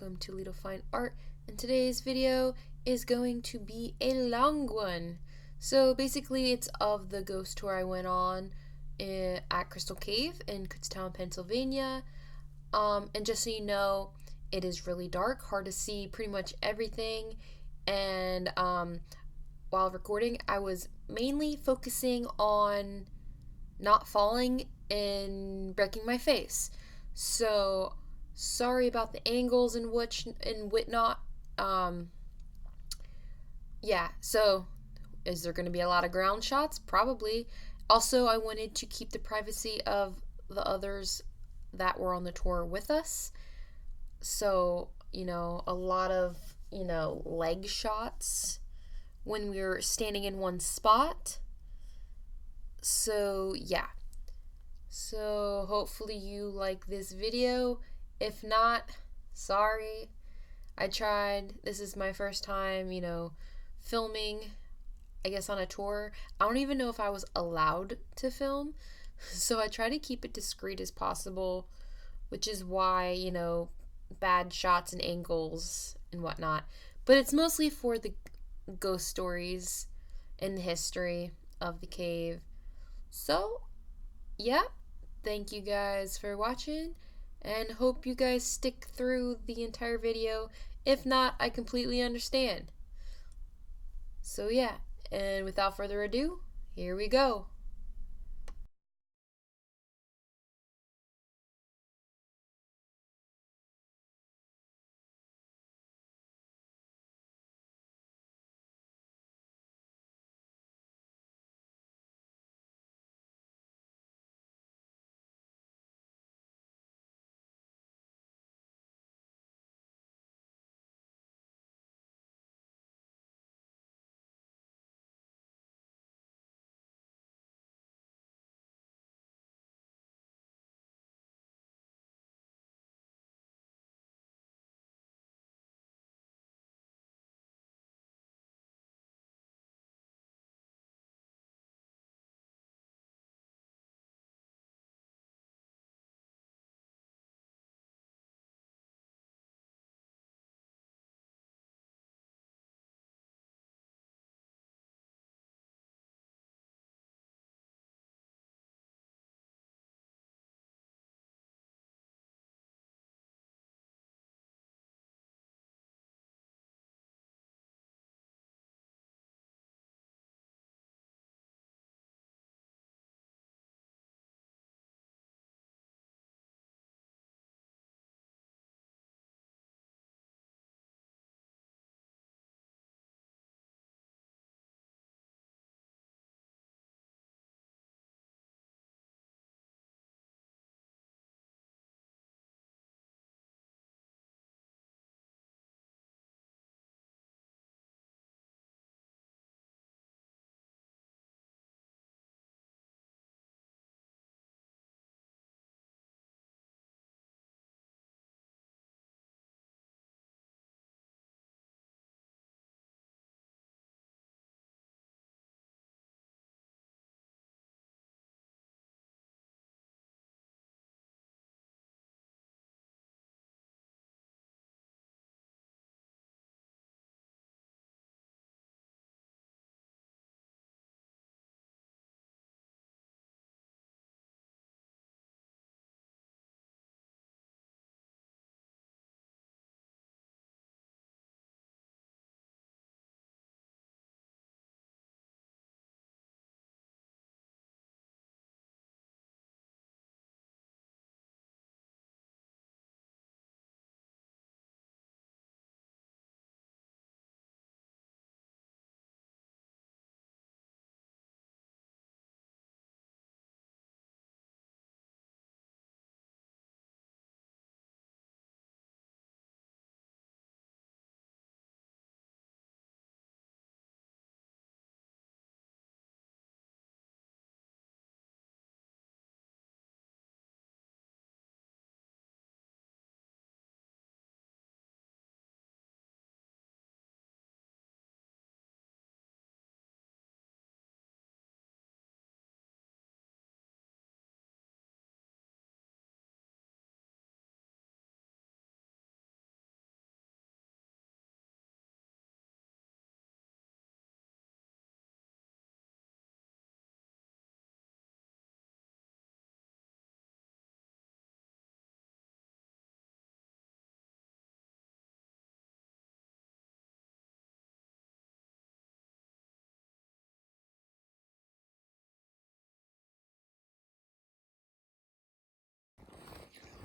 welcome to Little Fine Art, and today's video is going to be a long one. So basically it's of the ghost tour I went on at Crystal Cave in Kutztown, Pennsylvania. And just so you know, it is really dark, hard to see pretty much everything, and while recording I was mainly focusing on not falling and breaking my face. So sorry about the angles and whatnot. Um, yeah. So is there going to be a lot of ground shots? Probably. Also, I wanted to keep the privacy of the others that were on the tour with us. So a lot of leg shots when we were standing in one spot. So yeah. So hopefully you like this video. If not, sorry. I tried. This is my first time, filming, I guess, on a tour. I don't even know if I was allowed to film. So I try to keep it discreet as possible, which is why, bad shots and angles and whatnot. But it's mostly for the ghost stories and the history of the cave. So, yeah, thank you guys for watching, and hope you guys stick through the entire video. If not, I completely understand. So yeah, and without further ado, here we go.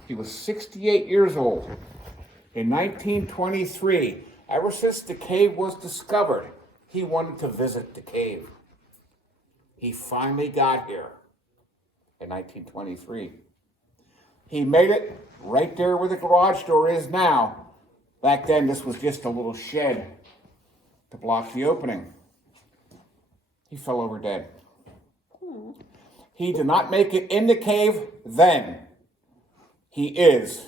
He was 68 years old in 1923. Ever since the cave was discovered, he wanted to visit the cave. He finally got here in 1923. He made it right there where the garage door is now. Back then, this was just a little shed to block the opening. He fell over dead. He did not make it in the cave then. He is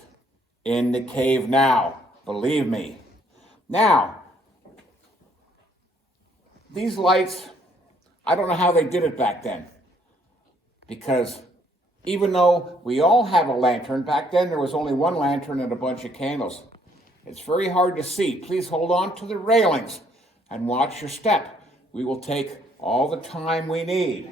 in the cave now, believe me. Now, these lights, I don't know how they did it back then. Because even though we all have a lantern, back then there was only one lantern and a bunch of candles. It's very hard to see. Please hold on to the railings and watch your step. We will take all the time we need.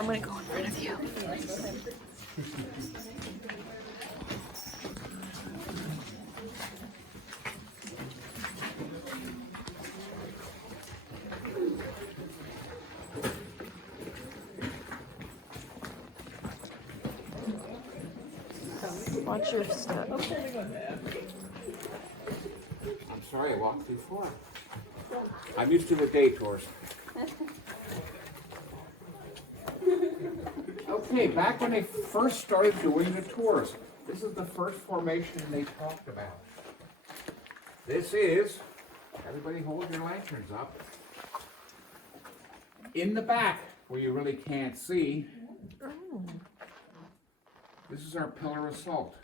I'm gonna go in front of you. Watch your step. I'm sorry I walked too far. I'm used to the day tours. Okay, back when they first started doing the tours, this is the first formation they talked about. This is, everybody hold your lanterns up. In the back, where you really can't see, this is our pillar of salt.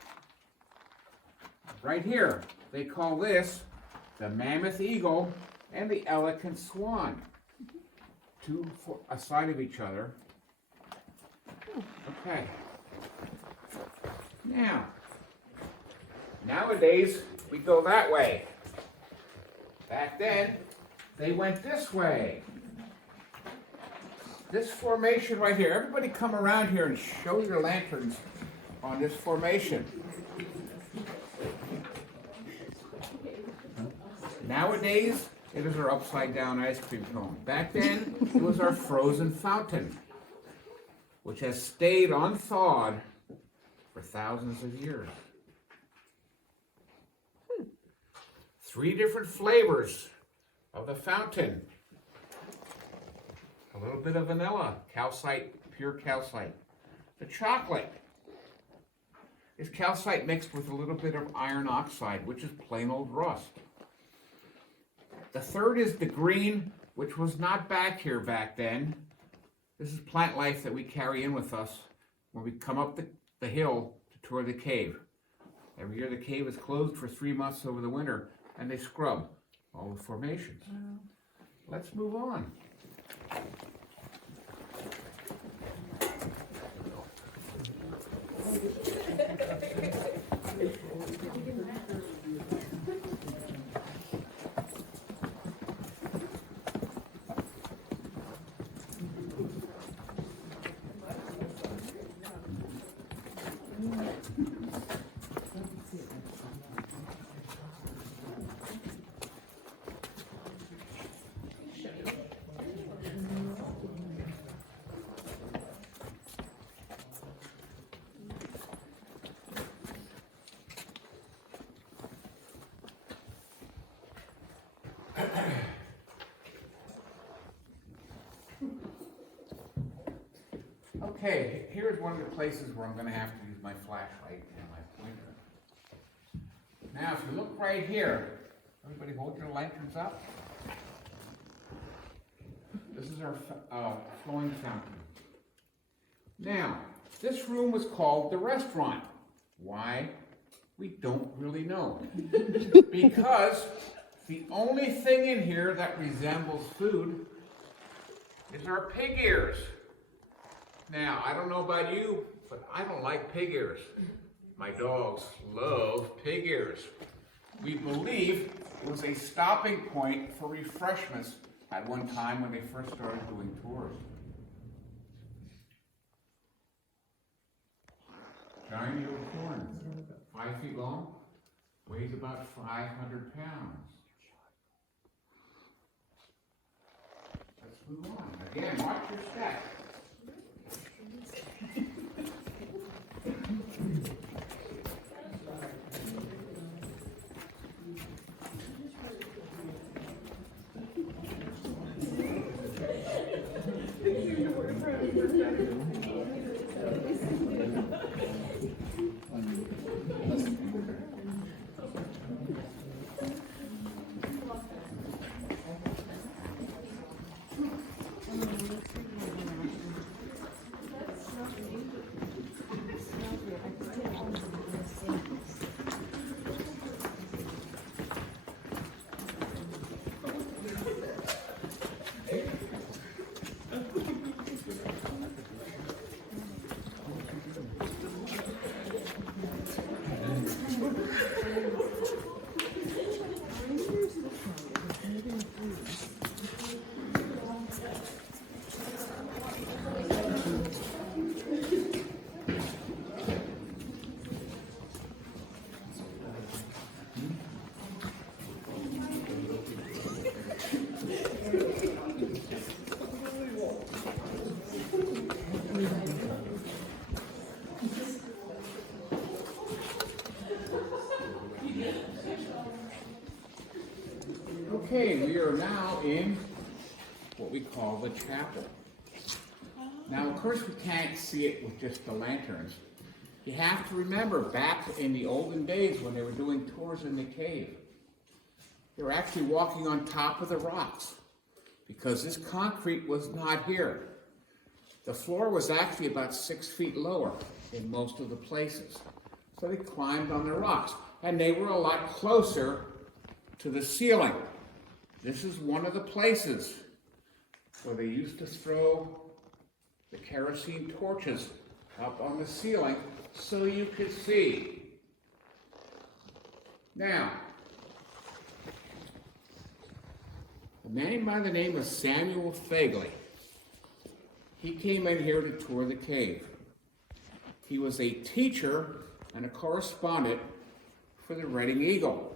Right here, they call this the mammoth eagle and the elegant swan. Two aside of each other. Okay. Now, nowadays, we go that way. Back then, they went this way. This formation right here, everybody come around here and show your lanterns on this formation. Nowadays, it is our upside down ice cream cone. Back then, it was our frozen fountain, which has stayed unthawed for thousands of years. 3 different flavors of the fountain. A little bit of vanilla, calcite, pure calcite. The chocolate is calcite mixed with a little bit of iron oxide, which is plain old rust. The third is the green, which was not back here back then. This is plant life that we carry in with us when we come up the hill to tour the cave. Every year the cave is closed for 3 months over the winter, and they scrub all the formations. Let's move on. Okay, here's one of the places where I'm going to have to use my flashlight and my pointer. Now, if you look right here, everybody hold your lanterns up. This is our flowing fountain. Now, this room was called the restaurant. Why? We don't really know. Because the only thing in here that resembles food is our pig ears. Now, I don't know about you, but I don't like pig ears. My dogs love pig ears. We believe it was a stopping point for refreshments at one time when they first started doing tours. Giant unicorn, 5 feet long, weighs about 500 pounds. Let's move on. Again, watch your step. Okay, we are now in what we call the chapel. Now, of course, we can't see it with just the lanterns. You have to remember, back in the olden days when they were doing tours in the cave, they were actually walking on top of the rocks because this concrete was not here. The floor was actually about 6 feet lower in most of the places. So they climbed on the rocks, and they were a lot closer to the ceiling. This is one of the places where they used to throw the kerosene torches up on the ceiling so you could see. Now, a man by the name of Samuel Fagley, he came in here to tour the cave. He was a teacher and a correspondent for the Reading Eagle.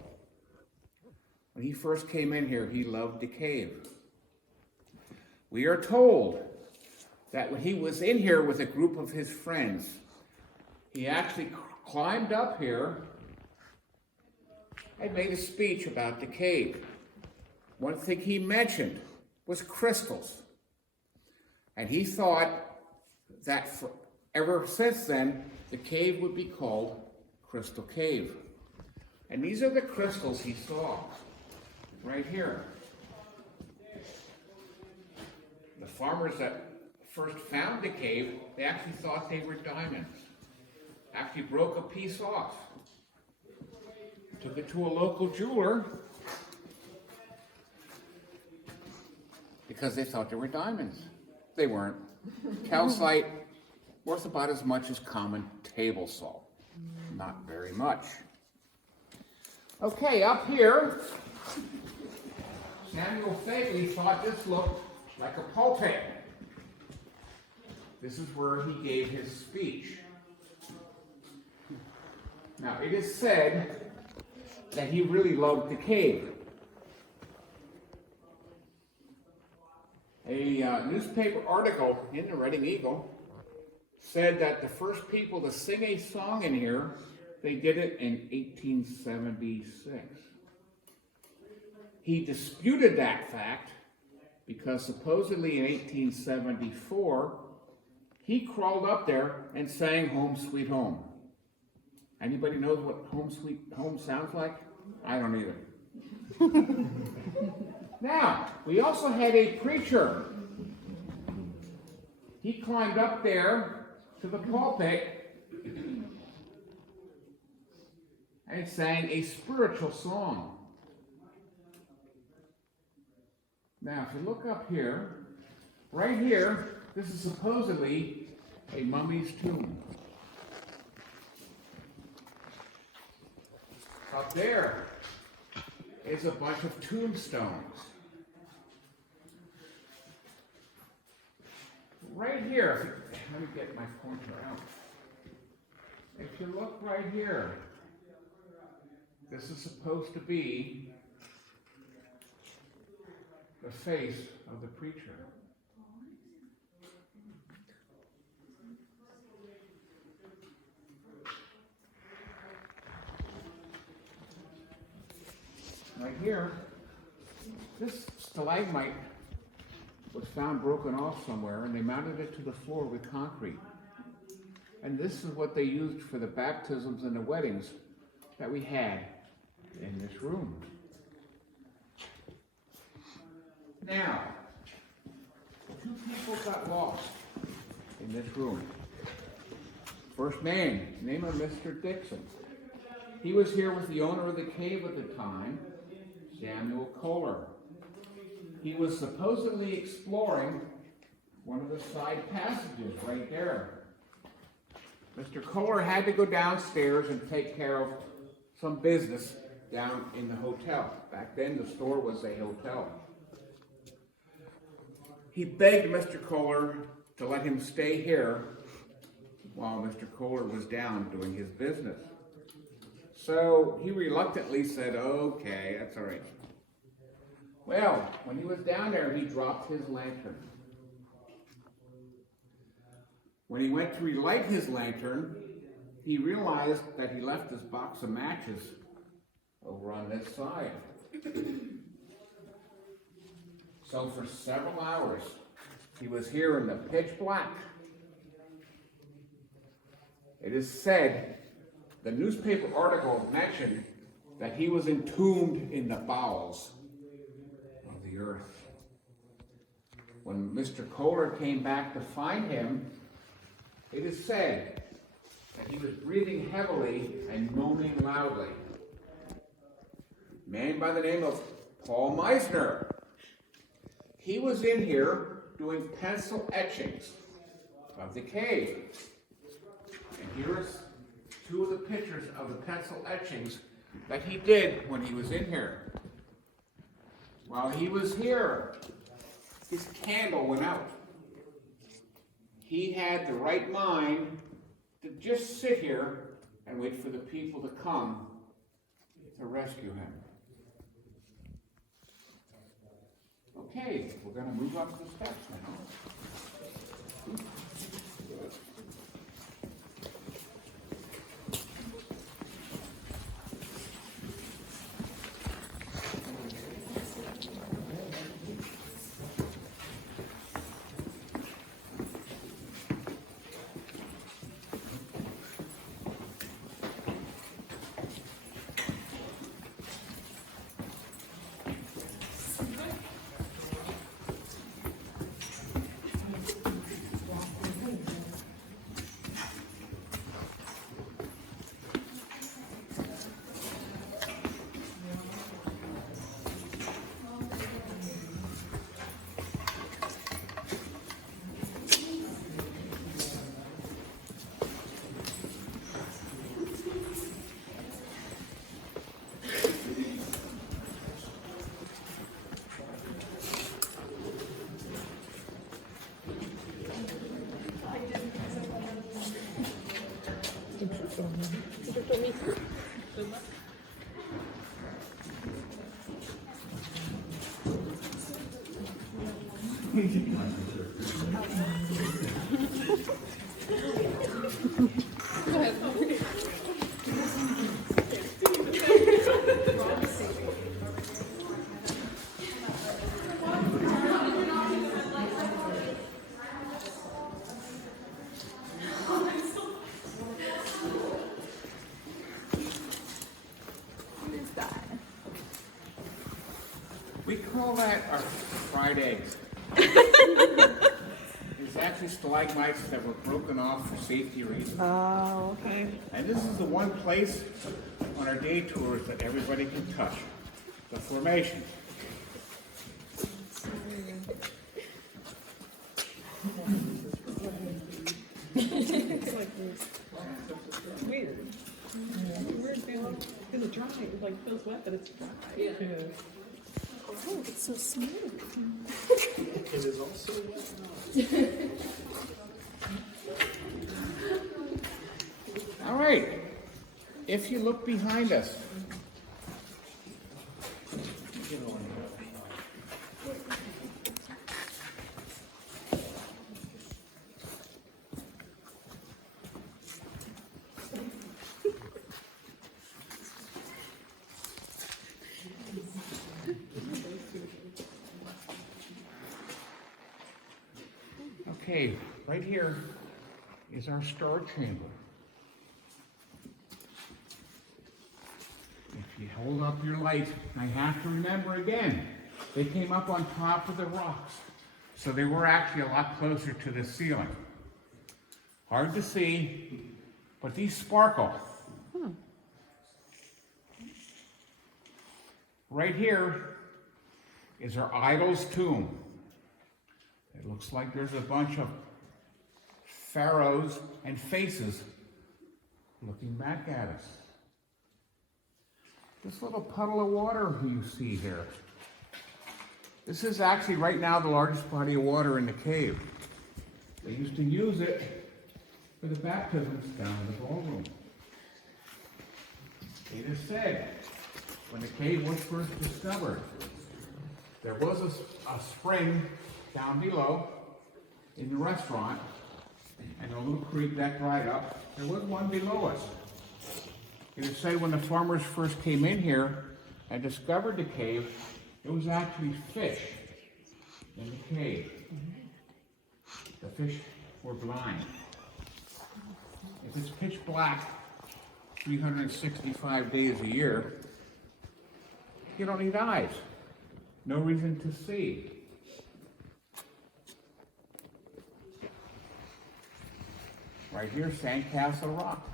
When he first came in here, he loved the cave. We are told that when he was in here with a group of his friends, he actually climbed up here and made a speech about the cave. One thing he mentioned was crystals. And he thought that ever since then, the cave would be called Crystal Cave. And these are the crystals he saw right here. The farmers that first found the cave, they actually thought they were diamonds. Actually broke a piece off. Took it to a local jeweler because they thought they were diamonds. They weren't. Calcite, worth about as much as common table salt. Not very much. Okay, up here, Samuel Fagley thought this looked like a pulpit. This is where he gave his speech. Now, it is said that he really loved the cave. A newspaper article in the Reading Eagle said that the first people to sing a song in here, they did it in 1876. He disputed that fact because supposedly in 1874, he crawled up there and sang Home Sweet Home. Anybody knows what Home Sweet Home sounds like? I don't either. Now, we also had a preacher. He climbed up there to the pulpit and sang a spiritual song. Now, if you look up here, right here, this is supposedly a mummy's tomb. Up there is a bunch of tombstones. right here, let me get my pointer out. If you look right here, this is supposed to be the face of the preacher. Right here, this stalagmite was found broken off somewhere, and they mounted it to the floor with concrete. And this is what they used for the baptisms and the weddings that we had in this room. Now, two people got lost in this room. First man, name of Mr. Dixon. He was here with the owner of the cave at the time, Samuel Kohler. He was supposedly exploring one of the side passages right there. Mr. Kohler had to go downstairs and take care of some business down in the hotel. Back then, the store was a hotel. He begged Mr. Kohler to let him stay here while Mr. Kohler was down doing his business. So he reluctantly said, okay, that's all right. Well, when he was down there, he dropped his lantern. When he went to relight his lantern, he realized that he left his box of matches over on this side. So for several hours, he was here in the pitch black. It is said, the newspaper article mentioned that he was entombed in the bowels of the earth. When Mr. Kohler came back to find him, it is said that he was breathing heavily and moaning loudly. A man by the name of Paul Meisner. He was in here doing pencil etchings of the cave. And here's two of the pictures of the pencil etchings that he did when he was in here. While he was here, his candle went out. He had the right mind to just sit here and wait for the people to come to rescue him. Okay, we're going to move up the steps now. We call that our fried eggs. It's actually stalagmites that were broken off for safety reasons. Oh, okay. And this is the one place on our day tours that everybody can touch, the formation. It's like weird. Weird feeling. Because it's dry. It like feels wet, but it's dry. Yeah. Oh, it's so smooth. It is also wet. if you look behind us, okay, right here is our storage chamber. If you hold up your light, I have to remember again, they came up on top of the rocks, so they were actually a lot closer to the ceiling. Hard to see, but these sparkle. Right here is our idol's tomb. It looks like there's a bunch of pharaohs and faces looking back at us. This little puddle of water you see here, this is actually right now the largest body of water in the cave. They used to use it for the baptisms down in the ballroom. It is said, when the cave was first discovered, there was a spring down below in the restaurant, and a little creek that dried up. There was one below us. It is said when the farmers first came in here and discovered the cave, there was actually fish in the cave. The fish were blind. If it's pitch black 365 days a year, you don't need eyes. No reason to see. Right here, Sandcastle Rock.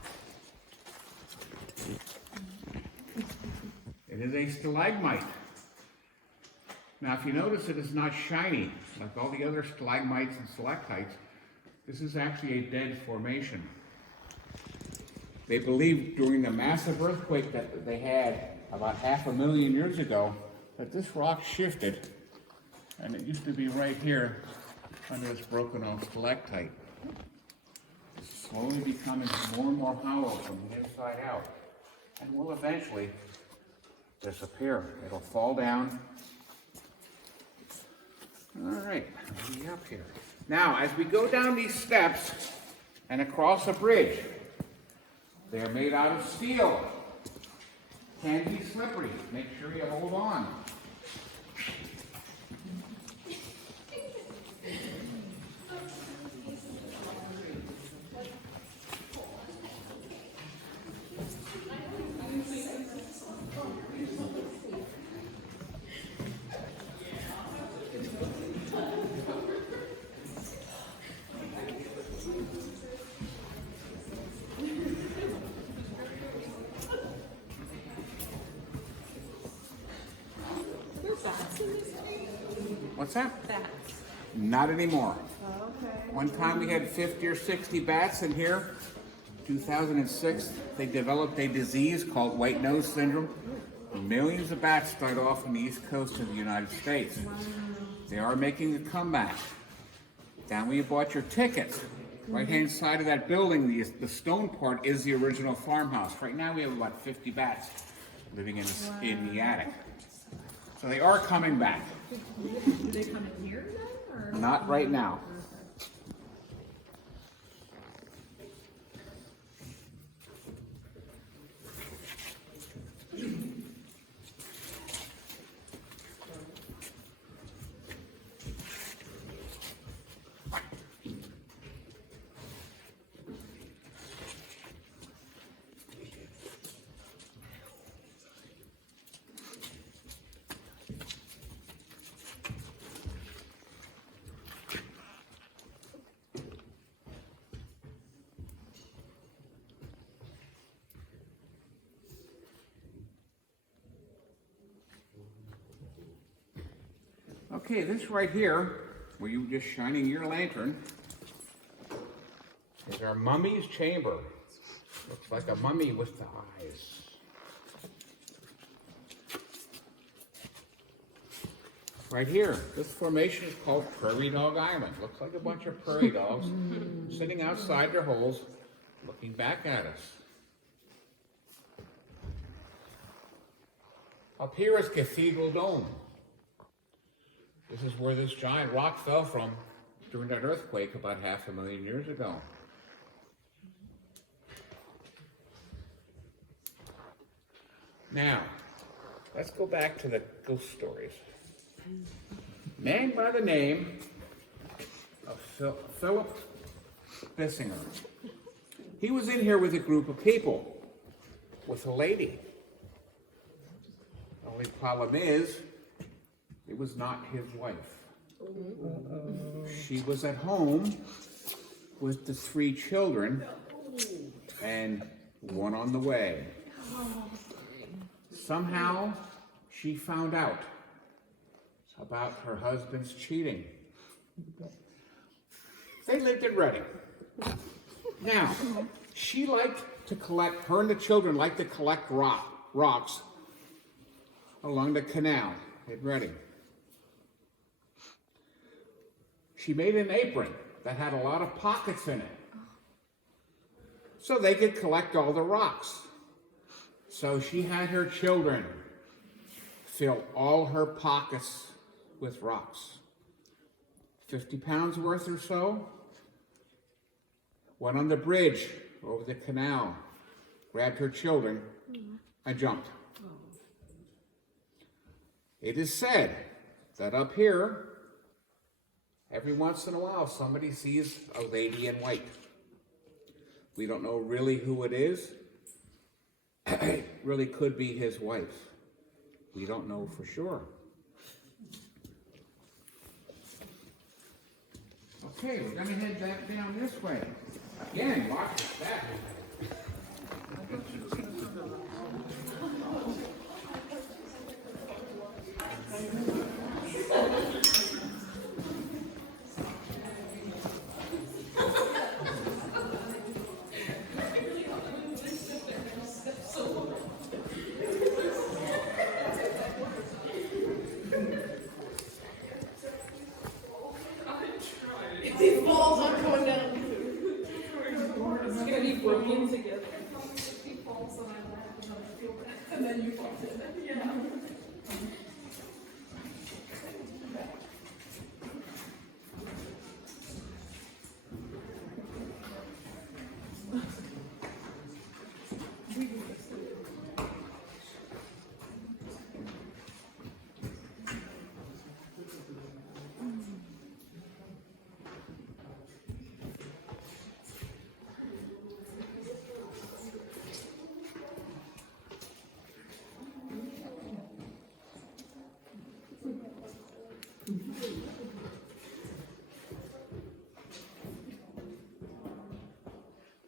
It is a stalagmite. Now, if you notice, it is not shiny like all the other stalagmites and stalactites. This is actually a dead formation. They believe during the massive earthquake that they had about 500,000 years ago that this rock shifted, and it used to be right here under this broken off stalactite. It's slowly becoming more and more hollow from the inside out, and will eventually disappear. It'll fall down. All right, I'll be up here. Now, as we go down these steps and across a bridge, they're made out of steel. Can be slippery. Make sure you hold on. What's that? Bats. Not anymore. Oh, okay. One time we had 50 or 60 bats in here. 2006, they developed a disease called white nose syndrome. Millions of bats died off on the east coast of the United States. Wow. They are making a comeback. Down where you bought your tickets, right-hand side of that building, the stone part is the original farmhouse. Right now we have about 50 bats living in the attic. So they are coming back. Do they come in here then? Or? Not right now. Okay, this right here, where you were just shining your lantern, is our mummy's chamber. Looks like a mummy with the eyes. Right here, this formation is called Prairie Dog Island. Looks like a bunch of prairie dogs sitting outside their holes, looking back at us. Up here is Cathedral Dome. This is where this giant rock fell from during that earthquake about 500,000 years ago. Now, let's go back to the ghost stories. Man by the name of Philip Bissinger. He was in here with a group of people, with a lady. The only problem is, it was not his wife. She was at home with the 3 children and one on the way. Somehow, she found out about her husband's cheating. They lived in Reading. Now, she liked to collect, her and the children liked to collect rocks along the canal in Reading. She made an apron that had a lot of pockets in it, so they could collect all the rocks. So she had her children fill all her pockets with rocks. 50 pounds worth or so. Went on the bridge over the canal, grabbed her children, and jumped. It is said that up here, every once in a while, somebody sees a lady in white. We don't know really who it is. It really could be his wife. We don't know for sure. Okay, we're going to head back down this way. Again, watch the back. These balls aren't going down. It's gonna be broken together. He falls and I laugh and I feel bad. And then you fall in it. Yeah.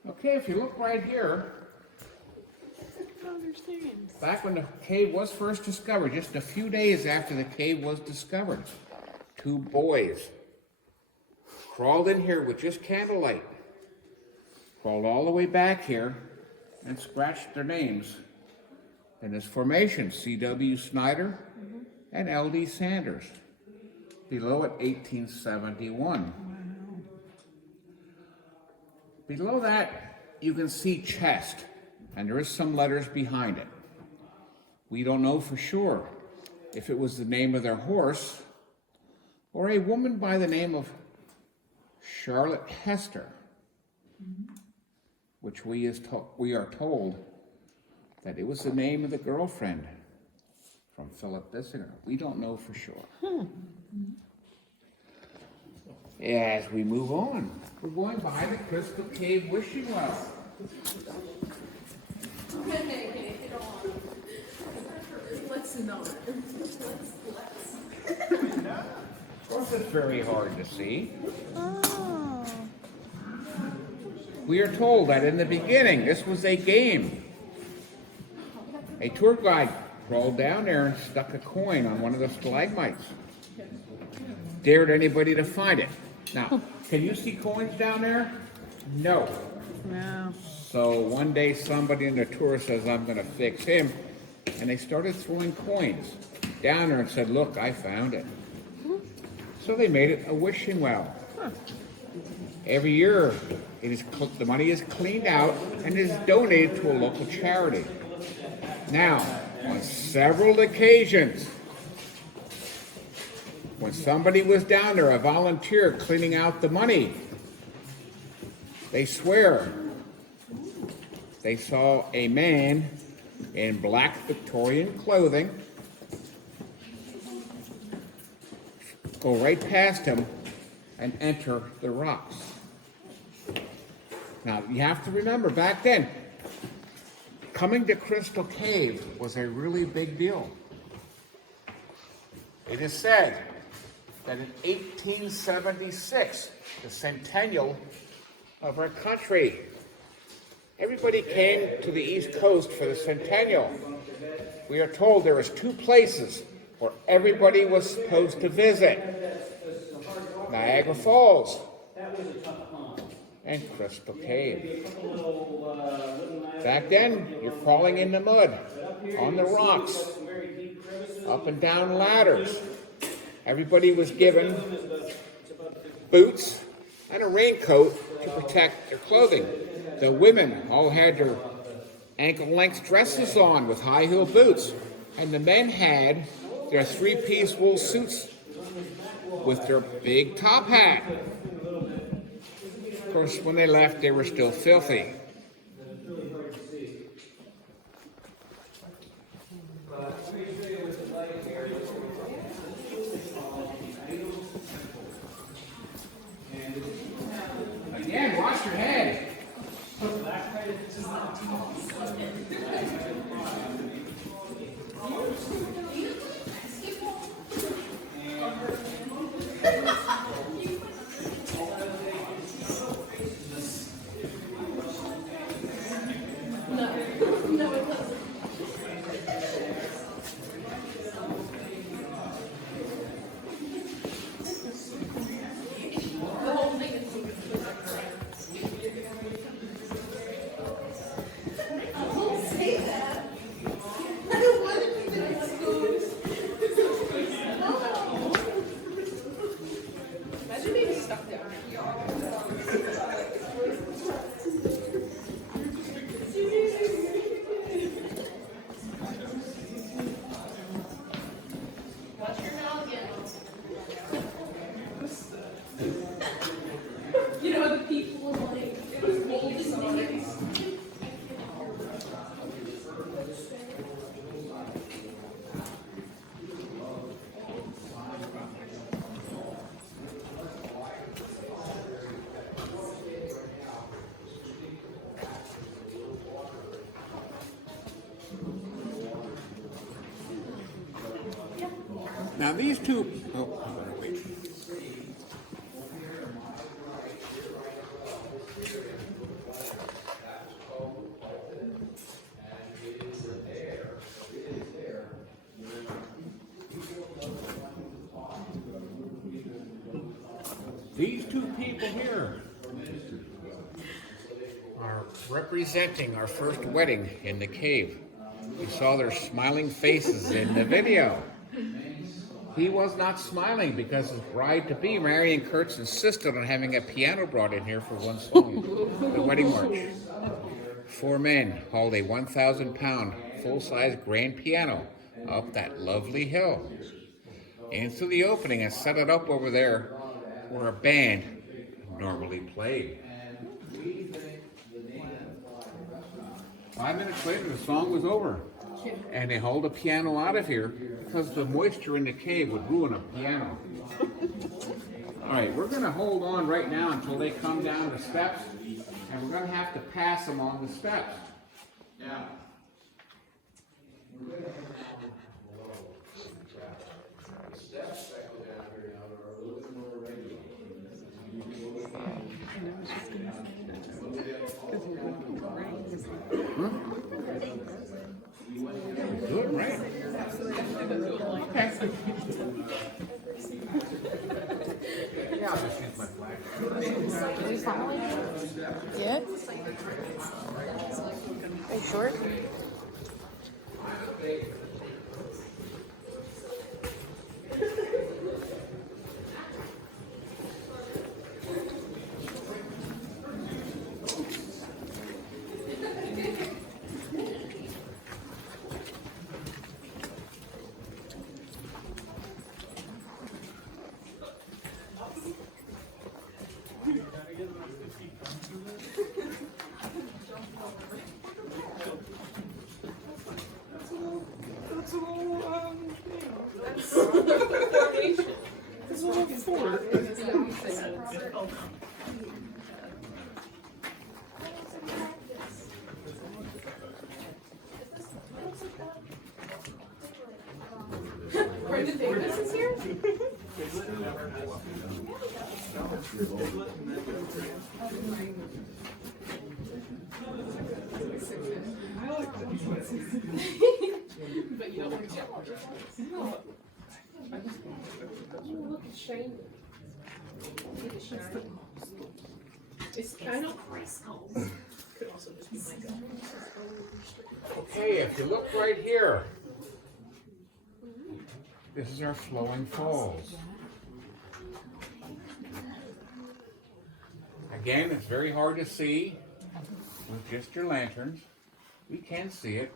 Okay, if you look right here, back when the cave was first discovered, just a few days after the cave was discovered, 2 boys crawled in here with just candlelight, crawled all the way back here and scratched their names in this formation, C.W. Snyder and L.D. Sanders. Below it, 1871. Below that, you can see chest, and there is some letters behind it. We don't know for sure if it was the name of their horse or a woman by the name of Charlotte Hester, which we are told that it was the name of the girlfriend from Philip Bissinger. We don't know for sure. As we move on, we're going by the Crystal Cave Wishing Well. Let's not. Of course, it's very hard to see. Oh. We are told that in the beginning, this was a game. A tour guide crawled down there and stuck a coin on one of the stalagmites. Dared anybody to find it. Now, can you see coins down there? No. No. So one day somebody in the tour says, I'm going to fix him. And they started throwing coins down there and said, look, I found it. So they made it a wishing well. Every year, the money is cleaned out and is donated to a local charity. Now, On several occasions, when somebody was down there, a volunteer cleaning out the money, they swear they saw a man in black Victorian clothing go right past him and enter the rocks. Now, you have to remember, back then, coming to Crystal Cave was a really big deal. It is said that in 1876, the centennial of our country, everybody came to the East Coast for the centennial. We are told there was 2 places where everybody was supposed to visit: Niagara Falls and Crystal Cave. Back then, you're crawling in the mud, on the rocks, up and down ladders. Everybody was given boots and a raincoat to protect their clothing. The women all had their ankle-length dresses on with high-heel boots, and the men had their 3-piece wool suits with their big top hat. Of course, when they left, they were still filthy. Again, wash your head. Now these two, wait. These 2 people here are representing our first wedding in the cave. You saw their smiling faces in the video. He was not smiling because his bride-to-be, Marion Kurtz, insisted on having a piano brought in here for one song, the wedding march. 4 men hauled a 1,000-pound, full-size grand piano up that lovely hill into the opening and set it up over there where a band normally played. 5 minutes later, the song was over, and they hauled the piano out of here because the moisture in the cave would ruin a piano. All right, we're going to hold on right now until they come down the steps, and we're going to have to pass them on the steps. Yeah. Good, right? Okay. Yeah, I'll just use my flag. Are we following? Yeah? Are you sure? That's a little, that's formation. It's a little fort. Brendan Davis is here? But you don't want to challenge yourself. No. Look, it's shiny. Look, it's shiny. It's kind of could also just be my gun. Okay, if you look right here, this is our flowing falls. Again, it's very hard to see with just your lanterns. We can see it.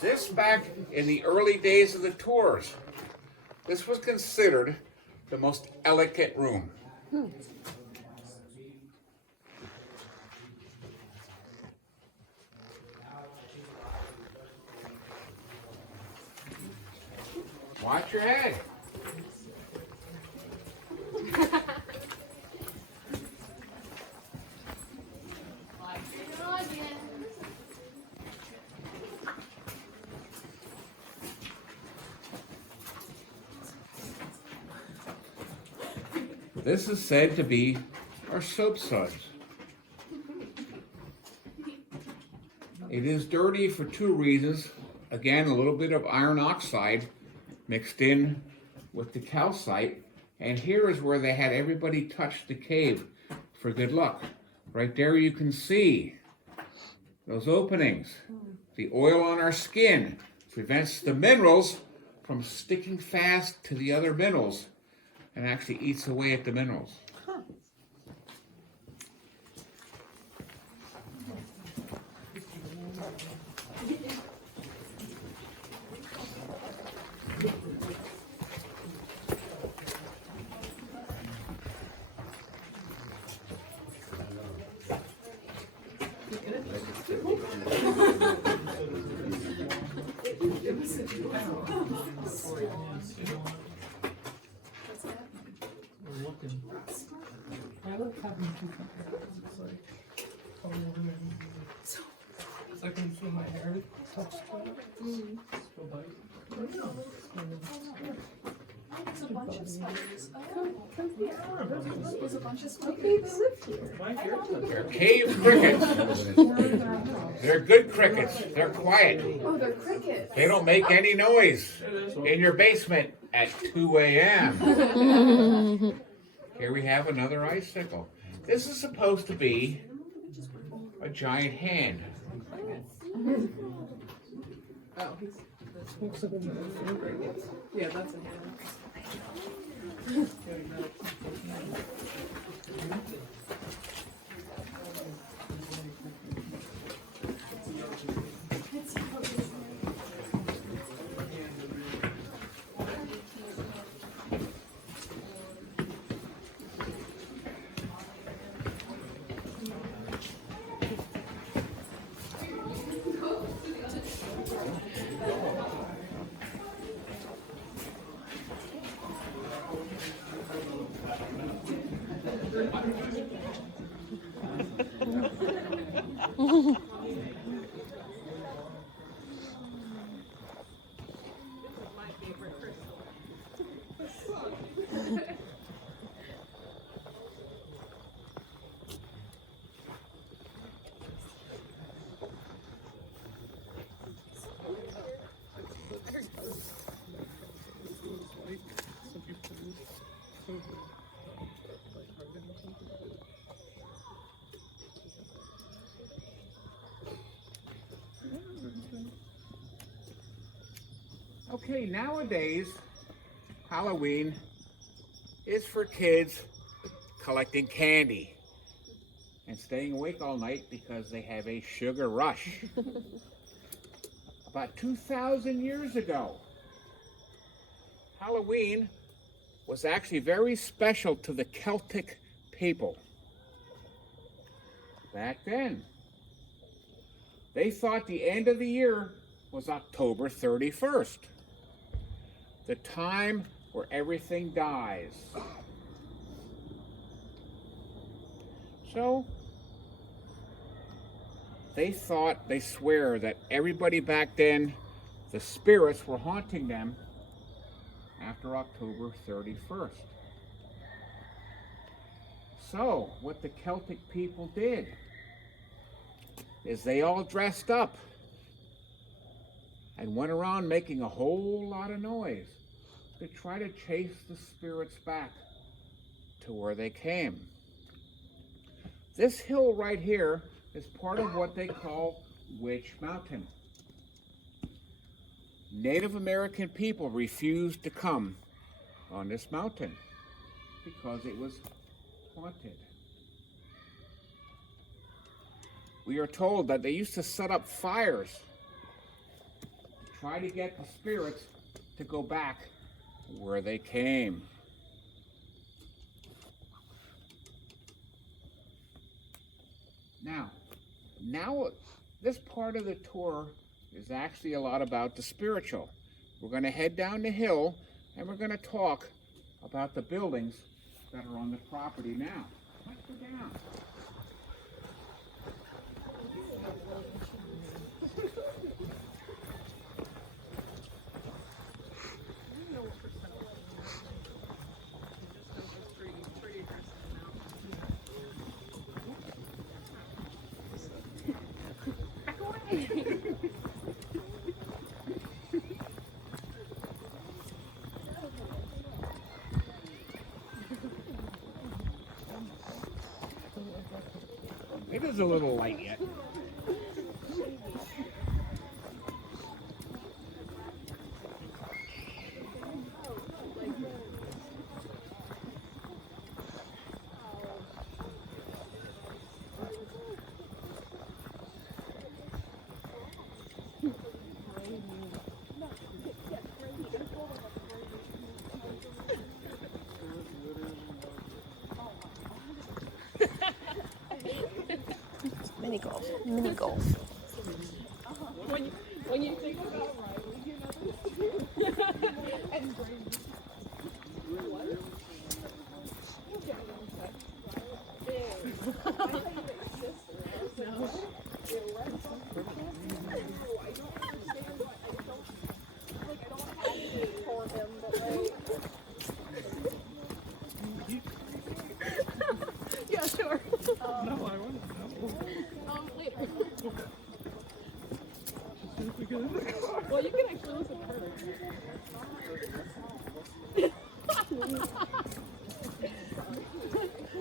This back in the early days of the tours, this was considered the most elegant room. Watch your head. This is said to be our soap suds. It is dirty for two reasons. Again, a little bit of iron oxide mixed in with the calcite. And here is where they had everybody touch the cave for good luck. Right there you can see those openings. The oil on our skin prevents the minerals from sticking fast to the other minerals and actually eats away at the minerals. I like having two companions. It's like, oh, I can feel my hair touch to it. Still bite. There's a bunch of spiders. There's a bunch of spiders. Okay, they live here. They're cave crickets. They're good crickets. They're quiet. Oh, they're crickets. They don't make any noise in your basement at 2 a.m. Here we have another icicle. This is supposed to be a giant hand. Oh, yeah, that's a hand. Okay, nowadays, Halloween is for kids collecting candy and staying awake all night because they have a sugar rush. About 2,000 years ago, Halloween was actually very special to the Celtic people. Back then, they thought the end of the year was October 31st, the time where everything dies. So, they swear that everybody back then, the spirits were haunting them after October 31st. So, what the Celtic people did is they all dressed up and went around making a whole lot of noise to try to chase the spirits back to where they came. This hill right here is part of what they call Witch Mountain. Native American people refused to come on this mountain because it was haunted. We are told that they used to set up fires to try to get the spirits to go back where they came. Now, this part of the tour is actually a lot about the spiritual. We're going to head down the hill and we're going to talk about the buildings that are on the property now. Let's go down. It is a little light yet. Mini golf. Mini golf. When you think about Riley, you know, and Brady. What? Yeah, sure. No, I want to know. Later. Well, you can actually listen to her.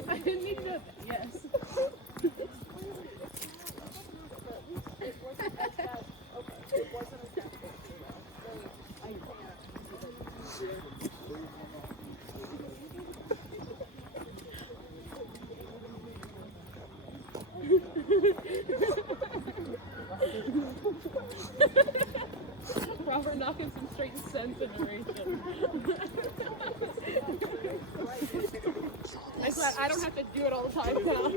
I didn't need to know that. Yes. It wasn't that. Okay. It wasn't a that. I Robert knocking some straight sense in narration. I thought I don't have to do it all the time now.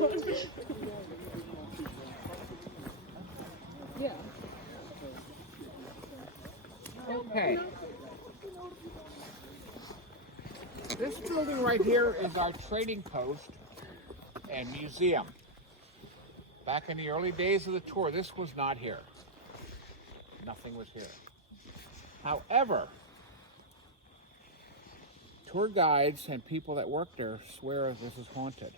Yeah. Okay. This building right here is our trading post and museum. Back in the early days of the tour, this was not here. Nothing was here. However, tour guides and people that work there swear this is haunted.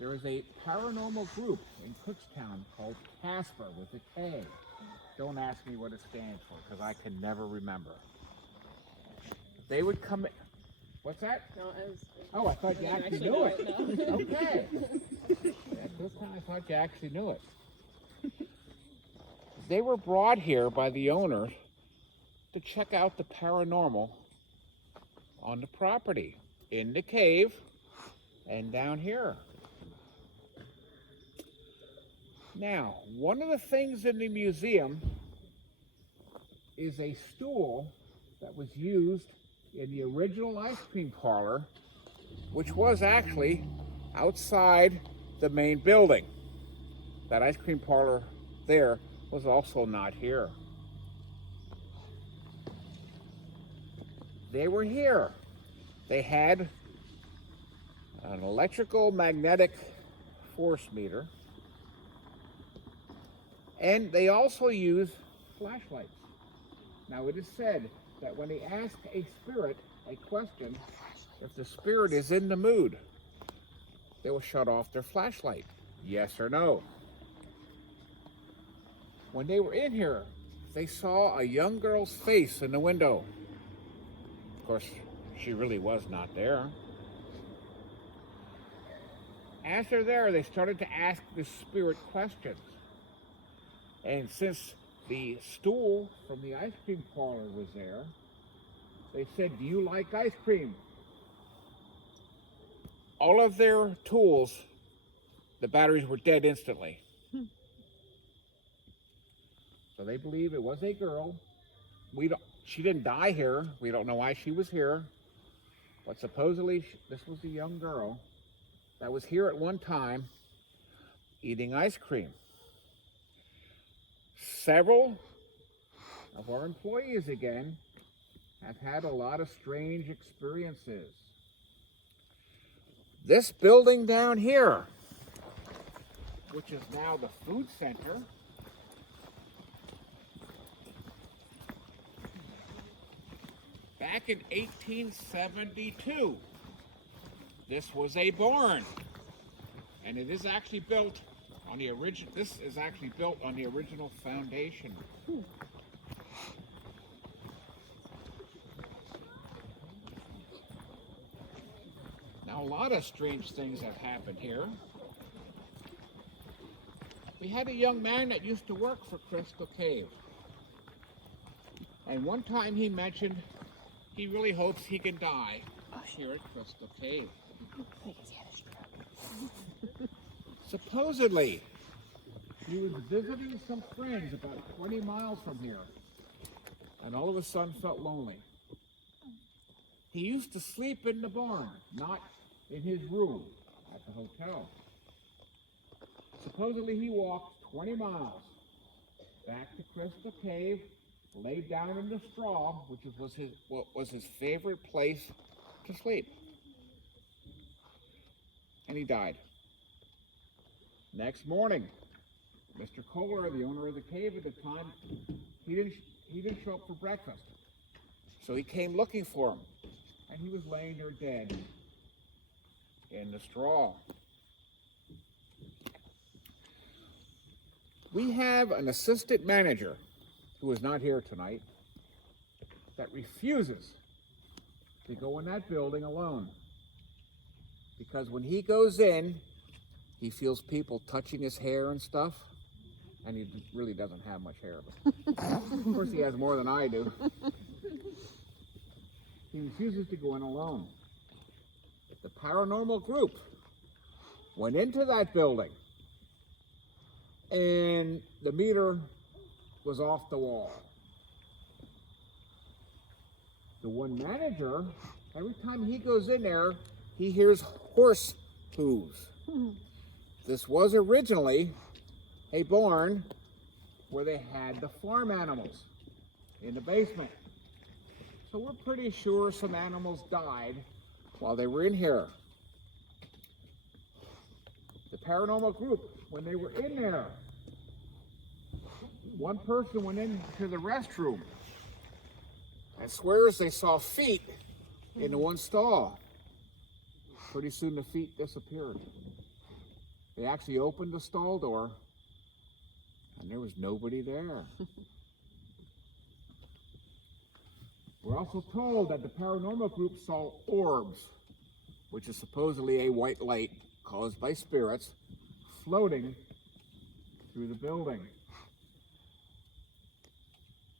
There is a paranormal group in Cookstown called Casper with a K. Don't ask me what it stands for because I can never remember. They would come in. What's that? No, Oh, I thought you actually knew it. Okay. Yeah, this time I thought you actually knew it. They were brought here by the owner to check out the paranormal on the property, in the cave, and down here. Now, one of the things in the museum is a stool that was used in the original ice cream parlor, which was actually outside the main building. That ice cream parlor there was also not here. They were here. They had an electrical magnetic force meter, and they also use flashlights. Now it is said that when they ask a spirit a question, if the spirit is in the mood, they will shut off their flashlight. Yes or no? When they were in here, they saw a young girl's face in the window. Of course, she really was not there. As they're there, they started to ask the spirit questions. And since the stool from the ice cream parlor was there, they said, "Do you like ice cream?" All of their tools, the batteries were dead instantly. So they believe it was a girl. She didn't die here. We don't know why she was here. But supposedly this was a young girl that was here at one time eating ice cream. Several of our employees, again, have had a lot of strange experiences. This building down here, which is now the food center, back in 1872, this was a barn, and it is actually built on the original. This is actually built on the original foundation. Now, a lot of strange things have happened here. We had a young man that used to work for Crystal Cave, and one time he mentioned he really hopes he can die here at Crystal Cave. Supposedly, he was visiting some friends about 20 miles from here, and all of a sudden felt lonely. He used to sleep in the barn, not in his room at the hotel. Supposedly, he walked 20 miles back to Crystal Cave, laid down in the straw, which was his favorite place to sleep. And he died. Next morning, Mr. Kohler, the owner of the cave at the time, he didn't show up for breakfast. So he came looking for him, and he was laying there dead in the straw. We have an assistant manager who is not here tonight that refuses to go in that building alone, because when he goes in, he feels people touching his hair and stuff, and he really doesn't have much hair. Of course, he has more than I do. He refuses to go in alone. The paranormal group went into that building, and the meter was off the wall. The one manager, every time he goes in there, he hears horse hooves. This was originally a barn where they had the farm animals in the basement. So we're pretty sure some animals died while they were in here. The paranormal group, when they were in there, one person went into the restroom and swears they saw feet in the one stall. Pretty soon the feet disappeared. They actually opened the stall door, and there was nobody there. We're also told that the paranormal group saw orbs, which is supposedly a white light caused by spirits, floating through the building.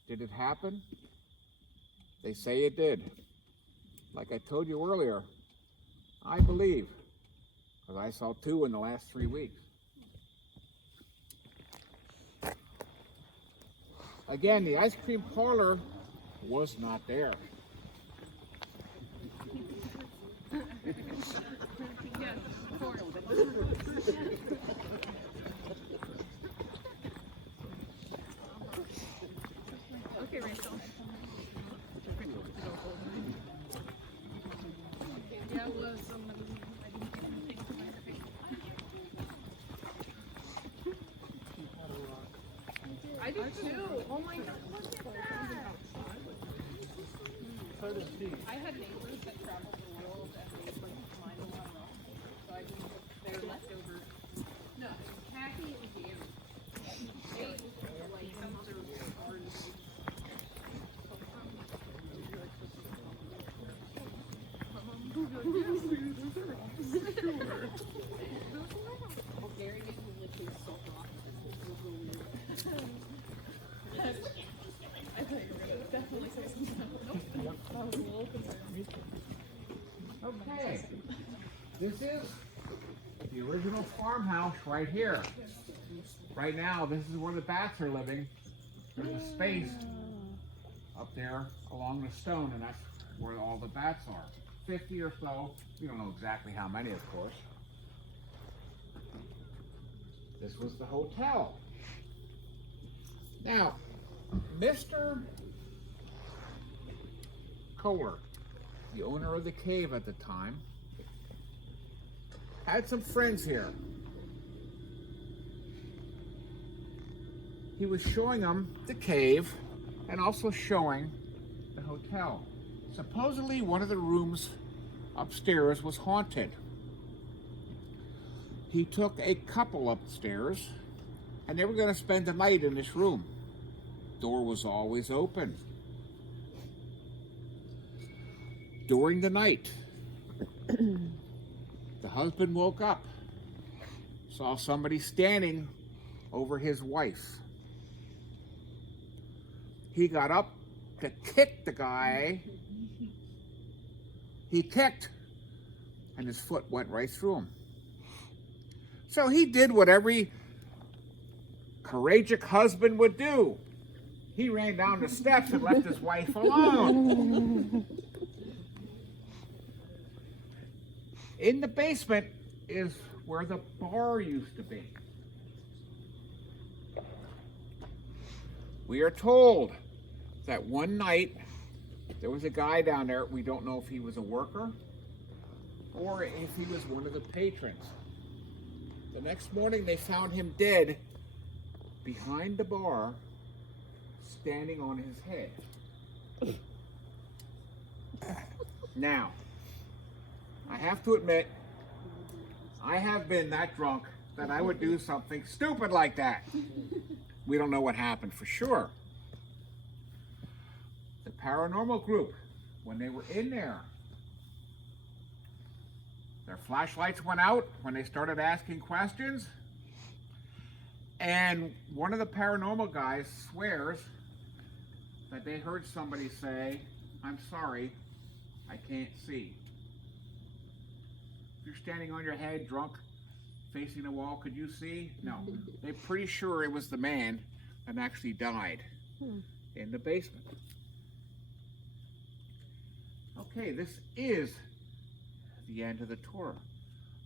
Did it happen? They say it did. Like I told you earlier, I believe, because I saw 2 in the last 3 weeks. Again, the ice cream parlor was not there. Okay, Rachel. Yeah, it was. I did too. Oh my god, look at that. I had neighbors that traveled the world and they like climbed a lot of rocks. So I think they're leftover. No, khaki and Gary. They like some other artists. Gary gave me like his salt rock. I thought you were gonna definitely say something. Nope. I was a little concerned. Okay, this is the original farmhouse right here. Right now, this is where the bats are living. There's a space up there along the stone, and that's where all the bats are. 50 or so. We don't know exactly how many, of course. This was the hotel. Now, Mr. Kohler, the owner of the cave at the time, had some friends here. He was showing them the cave and also showing the hotel. Supposedly one of the rooms upstairs was haunted. He took a couple upstairs and they were going to spend the night in this room. Door was always open. During the night, the husband woke up, saw somebody standing over his wife. He got up to kick the guy. He kicked, and his foot went right through him. So he did what every courageous husband would do. He ran down the steps and left his wife alone. In the basement is where the bar used to be. We are told that one night there was a guy down there. We don't know if he was a worker or if he was one of the patrons. The next morning they found him dead behind the bar, standing on his head. Now, I have to admit, I have been that drunk that I would do something stupid like that. We don't know what happened for sure. The paranormal group, when they were in there, their flashlights went out when they started asking questions. And one of the paranormal guys swears that they heard somebody say, "I'm sorry, I can't see." If you're standing on your head, drunk, facing a wall, could you see? No. They're pretty sure it was the man that actually died in the basement. Okay, this is the end of the tour.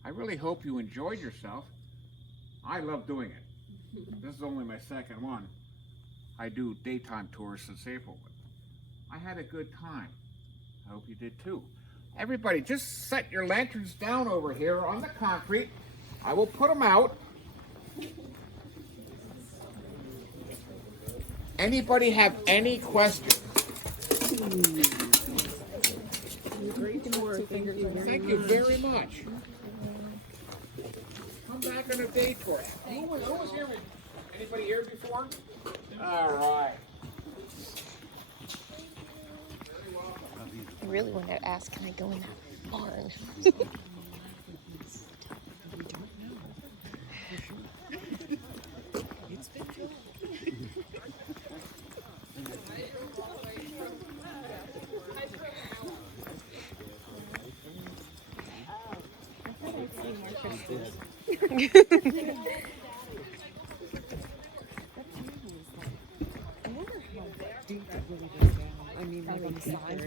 I really hope you enjoyed yourself. I love doing it. This is only my second one. I do daytime tours since April. I had a good time. I hope you did too. Everybody, just set your lanterns down over here on the concrete. I will put them out. Anybody have any questions? Thank you very much. Come back on a day tour. Who was here? Anybody here before? All right. I really want to ask, can I go in that barn? I mean, like on the side.